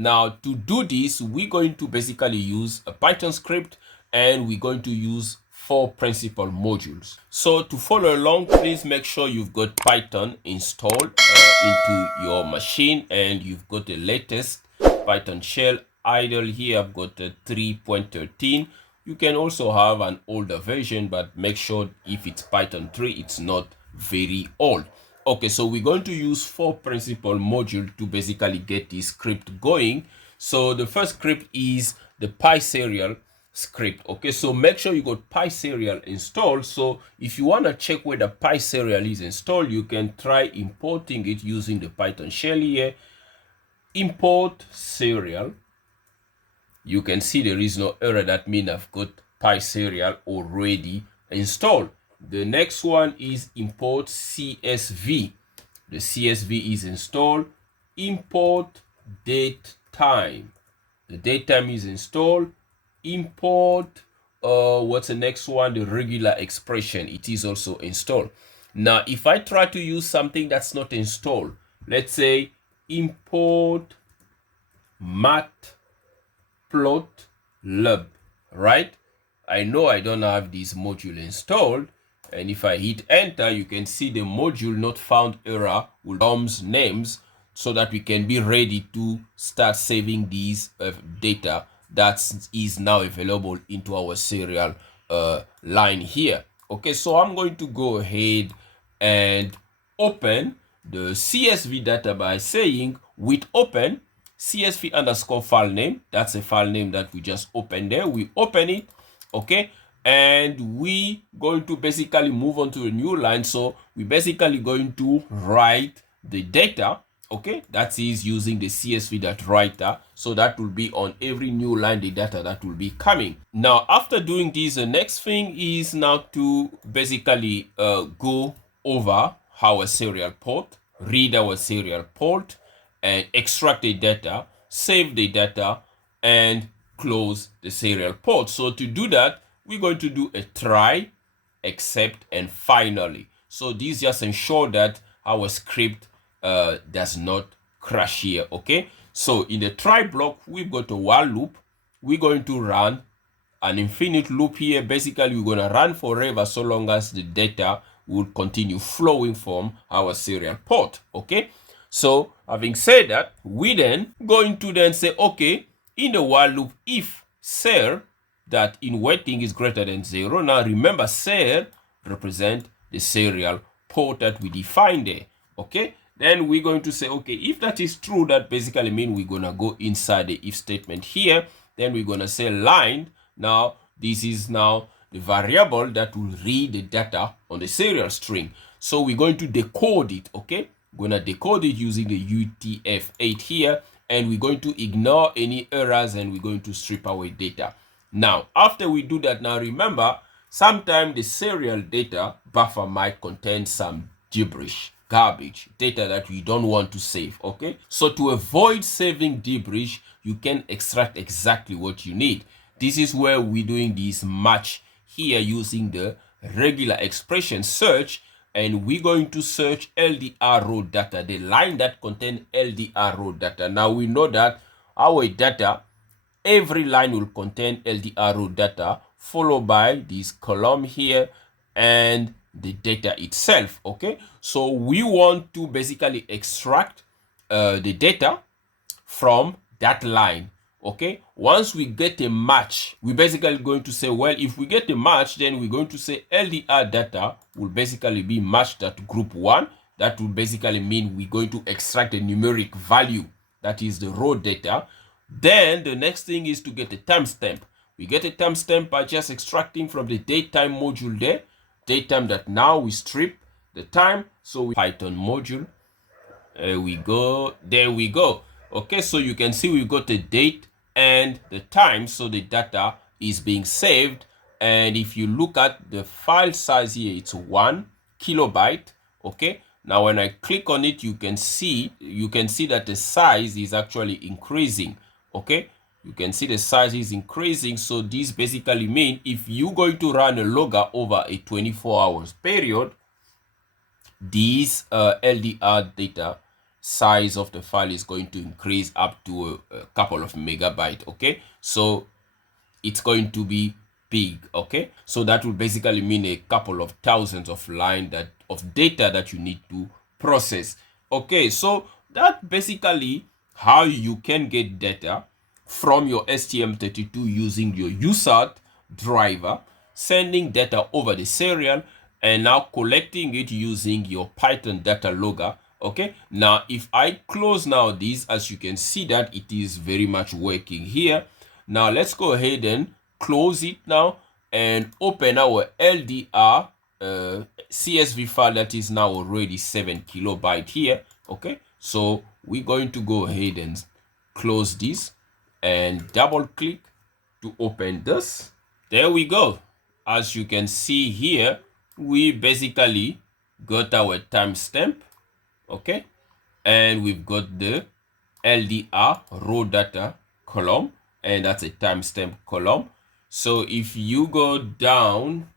Now to do this, we're going to basically use a Python script, and we're going to use 4 principal modules. So to follow along, please make sure you've got Python installed into your machine, and you've got the latest Python shell idle here. I've got 3.13. You can also have an older version, but make sure if it's Python 3, it's not very old. Okay, so we're going to use 4 principal modules to basically get this script going. So the first script is the pySerial script. Okay, so make sure you got pySerial installed. So if you want to check whether pySerial is installed, you can try importing it using the Python shell here. Import serial. You can see there is no error. That means I've got pySerial already installed. The next one is import CSV. The CSV is installed. Import datetime. The datetime is installed. Import what's the next one? The regular expression. It is also installed. Now if I try to use something that's not installed, let's say import matplotlib, right? I know I don't have this module installed, and if I hit enter, you can see the module not found error will DOMs names, so that we can be ready to start saving these data that is now available into our serial line here. Okay, so I'm going to go ahead and open the CSV data by saying with open CSV underscore file name. That's a file name that we just opened there. We open it, okay, and we going to basically move on to a new line. So we basically going to write the data, okay, that is using the CSV.writer. So that will be on every new line, the data that will be coming. Now after doing this, the next thing is now to basically go over our serial port, read our serial port, and extract the data, save the data, and close the serial port. So to do that, we're going to do a try, except, and finally. So this just ensure that our script does not crash here. Okay, so in the try block, we've got a while loop. We're going to run an infinite loop here. Basically, we're going to run forever so long as the data will continue flowing from our serial port. Okay, so having said that, we then going to then say, okay, in the while loop, if ser that in waiting is greater than 0. Now remember, ser represent the serial port that we defined there. Okay, then we're going to say, okay, if that is true, that basically means we're gonna go inside the if statement here. Then we're gonna say line. Now this is now the variable that will read the data on the serial string. So we're going to decode it. Okay, we're gonna decode it using the UTF-8 here, and we're going to ignore any errors, and we're going to strip away data. Now after we do that, now remember, sometimes the serial data buffer might contain some gibberish, garbage data that we don't want to save. Okay, so to avoid saving gibberish, you can extract exactly what you need. This is where we're doing this match here using the regular expression search, and we're going to search LDR row data, the line that contains LDR row data. Now we know that our data, every line will contain LDR row data, followed by this column here and the data itself. Okay, so we want to basically extract the data from that line. Okay, once we get a match, we're basically going to say, well, if we get a match, then we're going to say LDR data will basically be matched at group 1. That will basically mean we're going to extract a numeric value, that is the raw data. Then the next thing is to get a timestamp. We get a timestamp by just extracting from the datetime module there, datetime that now we strip the time. So we Python module, there we go. Okay, so you can see we got the date and the time, so the data is being saved. And if you look at the file size here, it's 1 kilobyte. Okay, now when I click on it, you can see that the size is actually increasing. Okay, you can see the size is increasing. So this basically means if you're going to run a logger over a 24 hours period, this LDR data size of the file is going to increase up to a couple of megabytes. Okay, so it's going to be big. Okay, so that will basically mean a couple of thousands of lines of data that you need to process. Okay, so that basically how you can get data from your STM32 using your UART driver, sending data over the serial, and now collecting it using your Python data logger. Okay, now if I close now this, as you can see that it is very much working here. Now let's go ahead and close it now and open our LDR CSV file that is now already 7 kilobyte here. Okay, so we're going to go ahead and close this and double click to open this. There we go. As you can see here, we basically got our timestamp. Okay, and we've got the LDR raw data column, and that's a timestamp column. So if you go down